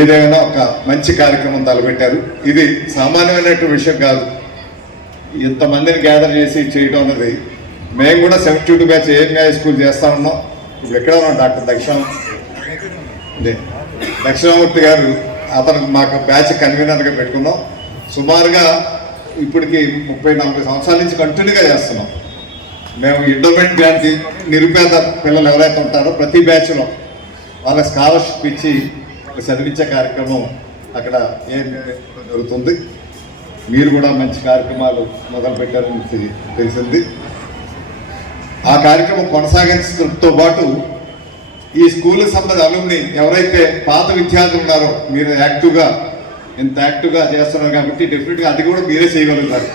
ఏదైనా ఒక మంచి కార్యక్రమం తలపెట్టారు. ఇది సామాన్యమైనటువంటి విషయం కాదు. ఇంతమందిని గ్యాదర్ చేసి చేయడం అనేది మేము కూడా seventy two batch AMI school చేస్తా ఉన్నాం. ఇప్పుడు ఎక్కడ ఉన్నాం? డాక్టర్ దక్షిణ దక్షిణామూర్తి గారు అతను మాకు బ్యాచ్ కన్వీనర్గా పెట్టుకున్నాం. సుమారుగా ఇప్పటికి ముప్పై నలభై సంవత్సరాల నుంచి కంటిన్యూగా చేస్తున్నాం. మేము ఇండోమెంట్ గ్రాంట్ నిరుపేద పిల్లలు ఎవరైతే ఉంటారో ప్రతి బ్యాచ్లో వాళ్ళ స్కాలర్షిప్ ఇచ్చి చదివించే కార్యక్రమం అక్కడ ఏం జరుగుతుంది? మీరు కూడా మంచి కార్యక్రమాలు మొదలుపెట్టారని తెలిసింది. ఆ కార్యక్రమం కొనసాగించడంతో పాటు ఈ స్కూల్ సంబంధ అలుమ్ని ఎవరైతే పాత విద్యార్థులు ఉన్నారో మీరు యాక్టివ్గా ఇంత యాక్టివ్గా చేస్తున్నారు కాబట్టి డెఫినెట్గా అది కూడా మీరే చేయగలుగుతారు.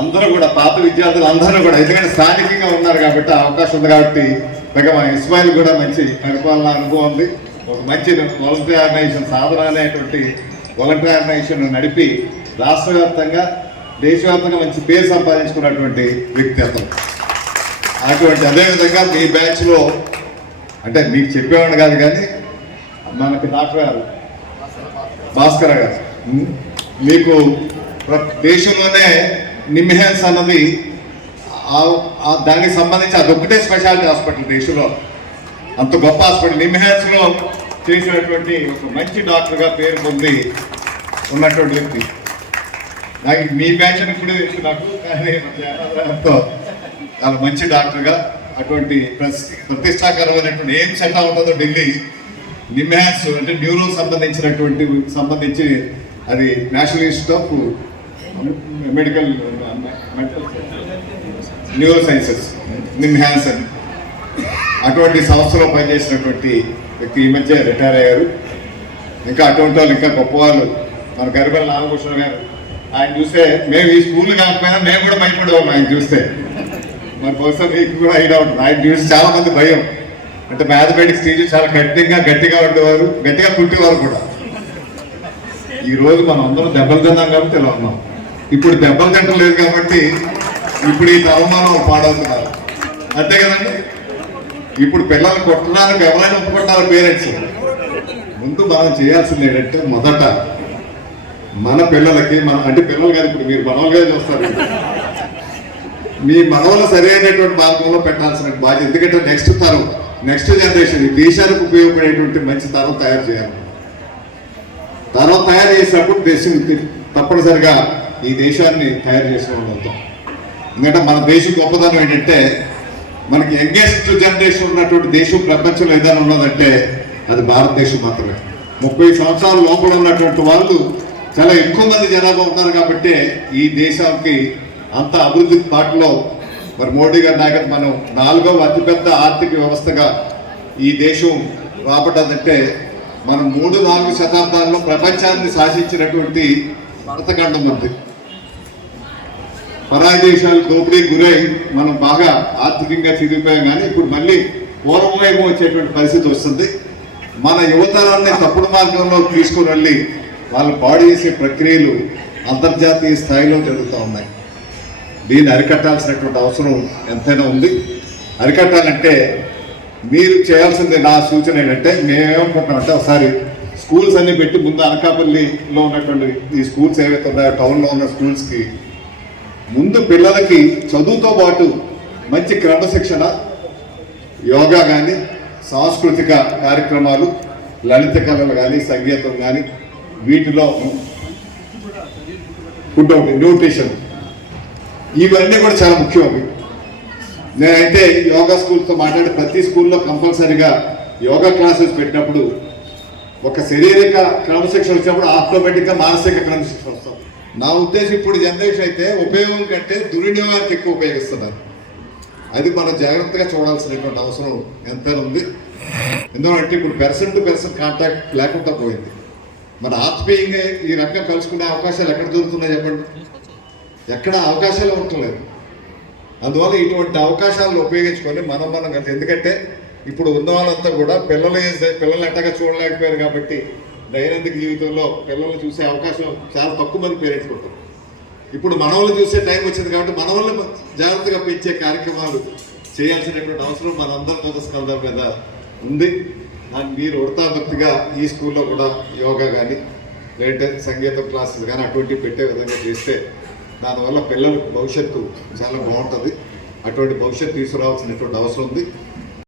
అందరూ కూడా పాత విద్యార్థులు అందరూ కూడా ఎందుకంటే స్థానికంగా ఉన్నారు కాబట్టి ఆ అవకాశం ఉంది కాబట్టి పైగా మా ఇస్మాయిల్ కూడా మంచి పరిపాలన అనుభవం ఉంది. ఒక మంచి వాలంటీర్ ఆర్గనైజేషన్ సాధన అనేటువంటి వాలంటీర్ ఆర్గనైజేషన్ నడిపి రాష్ట్ర వ్యాప్తంగా దేశవ్యాప్తంగా మంచి పేరు సంపాదించుకున్నటువంటి వ్యక్తి అతను. అటువంటి అదేవిధంగా మీ బ్యాచ్లో అంటే మీకు చెప్పేవాడిని కాదు కానీ మనకి డాక్టర్ గారు భాస్కర్ గారు మీకు దేశంలోనే నిమ్హాన్స్ అన్నది ఆ- దానికి సంబంధించి అదొక్కటే స్పెషాలిటీ హాస్పిటల్ దేశంలో. అంత గొప్ప హాస్పిటల్ నిమ్హాన్స్లో చేసినటువంటి ఒక మంచి డాక్టర్గా పేరు పొంది ఉన్నటువంటి వ్యక్తి. నాకు మీ బ్యాచ్ అని కూడా తెలుసు నాకు. చాలా మంచి డాక్టర్గా అటువంటి ప్రస్- ప్రతిష్టాకరమైనటువంటి ఏం సెట్ ఉంటుందో ఢిల్లీ నిమ్హాన్స్ అంటే న్యూరో సంబంధించినటువంటి సంబంధించి అది National Institute of Medical Neuro Sciences. NIMHANS అని. అటువంటి సంస్థలో పనిచేసినటువంటి వ్యక్తి ఈ మధ్య రిటైర్ అయ్యారు. ఇంకా అటువంటి వాళ్ళు ఇంకా గొప్ప వాళ్ళు. మన గరిబల్ నాగభూషణ గారు ఆయన చూస్తే మేము ఈ స్కూల్ కాకపోయినా మేము కూడా భయపడేవాళ్ళం ఆయన చూస్తే. మరి బహుశా మీకు కూడా అయినా ఉంటుంది. ఆయన చూసి చాలా మంది భయం. అంటే మ్యాథమెటిక్స్ టీచర్ చాలా గట్టిగా గట్టిగా ఉండేవారు గట్టిగా కుట్టేవారు కూడా. ఈ రోజు మనం అందరం దెబ్బలు తిన్నాం కాబట్టి ఇలా ఉన్నాం. ఇప్పుడు దెబ్బలు తింటలేదు కాబట్టి ఇప్పుడు ఈ అవమానం పాడవుతున్నారు. అంతే కదండి? ఇప్పుడు పిల్లలు కొట్టడానికి ఎవరైనా ఒప్పుకుంటారు పేరెంట్స్? ముందు మనం చేయాల్సింది ఏంటంటే మొదట మన పిల్లలకి మన అంటే పిల్లలు కాదు ఇప్పుడు మీరు మనవలుగా చూస్తారు. మీ మనవలు సరైనటువంటి మార్గంలో పెట్టాల్సిన బాధ్యత. ఎందుకంటే నెక్స్ట్ తరం నెక్స్ట్ జనరేషన్ ఈ దేశానికి ఉపయోగపడేటువంటి మంచి తరం తయారు చేయాలి. తరం తయారు చేసినప్పుడు దేశం తప్పనిసరిగా ఈ దేశాన్ని తయారు చేసిన వాళ్ళు ఎందుకంటే మన దేశం గొప్పతనం ఏంటంటే మనకి యంగెస్ట్ జనరేషన్ ఉన్నటువంటి దేశం ప్రపంచంలో ఏదైనా ఉన్నదంటే అది భారతదేశం మాత్రమే. ముప్పై సంవత్సరాల లోపల ఉన్నటువంటి వాళ్ళు చాలా ఎక్కువ మంది జనాభా ఉన్నారు కాబట్టి ఈ దేశానికి అంత అభివృద్ధి పాటలో మరి మోడీ గారి నాయకత్వం మనం నాలుగవ అతిపెద్ద ఆర్థిక వ్యవస్థగా ఈ దేశం రాబడ్డదంటే మనం మూడు నాలుగు శతాబ్దాల్లో ప్రపంచాన్ని శాసించినటువంటి భరతఖండం ఉంది పరాయి దేశాలు దోపిడీ గురై మనం బాగా ఆర్థికంగా చిరిగిపోయాం కానీ ఇప్పుడు మళ్ళీ పూర్వం వచ్చేటువంటి పరిస్థితి వస్తుంది. మన యువతరాన్ని తప్పుడు మార్గంలో తీసుకుని వెళ్ళి వాళ్ళు పాడు చేసే ప్రక్రియలు అంతర్జాతీయ స్థాయిలో జరుగుతూ ఉన్నాయి. దీన్ని అరికట్టాల్సినటువంటి అవసరం ఎంతైనా ఉంది. అరికట్టాలంటే మీరు చేయాల్సింది నా సూచన ఏంటంటే మేమేమనుకుంటున్నామంటే ఒకసారి స్కూల్స్ అన్ని పెట్టి ముందు అనకాపల్లిలో ఉన్నటువంటి ఈ స్కూల్స్ ఏవైతే ఉన్నాయో టౌన్లో ఉన్న స్కూల్స్కి ముందు పిల్లలకి చదువుతో పాటు మంచి క్రమశిక్షణ యోగా కానీ సాంస్కృతిక కార్యక్రమాలు లలిత కళలు కానీ సంగీతం కానీ వీటిలో ఫుడ్ ఒకటి న్యూట్రిషన్. ఇవన్నీ కూడా చాలా ముఖ్యం అవి. నేనైతే యోగా స్కూల్తో మాట్లాడి ప్రతి స్కూల్లో కంపల్సరీగా యోగా క్లాసెస్ పెట్టినప్పుడు ఒక శారీరక క్రమశిక్షణ వచ్చినప్పుడు ఆటోమేటిక్గా మానసిక క్రమశిక్షణ వస్తుంది. నా ఉద్దేశం ఇప్పుడు జనరేషన్ అయితే ఉపయోగం కంటే దుర్వినియోగానికి ఎక్కువ ఉపయోగిస్తున్నారు. అది మనం జాగ్రత్తగా చూడాల్సినటువంటి అవసరం ఎంత ఉంది. ఎందుకంటే ఇప్పుడు పెర్సన్ టు పెర్సన్ కాంటాక్ట్ లేకుండా పోయింది. మన ఆత్మీయంగా ఈ రకంగా కలుసుకునే అవకాశాలు ఎక్కడ దొరుకుతున్నాయి చెప్పండి? ఎక్కడ అవకాశాలు ఉండలేదు అందువల్ల ఇటువంటి అవకాశాలను ఉపయోగించుకొని మనం మనం కలిసి ఎందుకంటే ఇప్పుడు ఉన్న వాళ్ళంతా కూడా పిల్లలు పిల్లలు ఎట్టగా చూడలేకపోయారు కాబట్టి దైనందిక జీవితంలో పిల్లల్ని చూసే అవకాశం చాలా తక్కువ మంది పేరెంట్స్ ఉంటారు ఇప్పుడు మనవల్ని చూసే టైం వచ్చింది కాబట్టి మనవల్ని జాగ్రత్తగా పెంచే కార్యక్రమాలు చేయాల్సినటువంటి అవసరం మనందరి మొదస్కందం మీద ఉంది. దాన్ని మీరు ఉడతాభక్తిగా ఈ స్కూల్లో కూడా యోగా కానీ లేదంటే సంగీత క్లాసెస్ కానీ అటువంటివి పెట్టే విధంగా చేస్తే దానివల్ల పిల్లలకు భవిష్యత్తు చాలా బాగుంటుంది. అటువంటి భవిష్యత్తు తీసుకురావాల్సినటువంటి అవసరం ఉంది.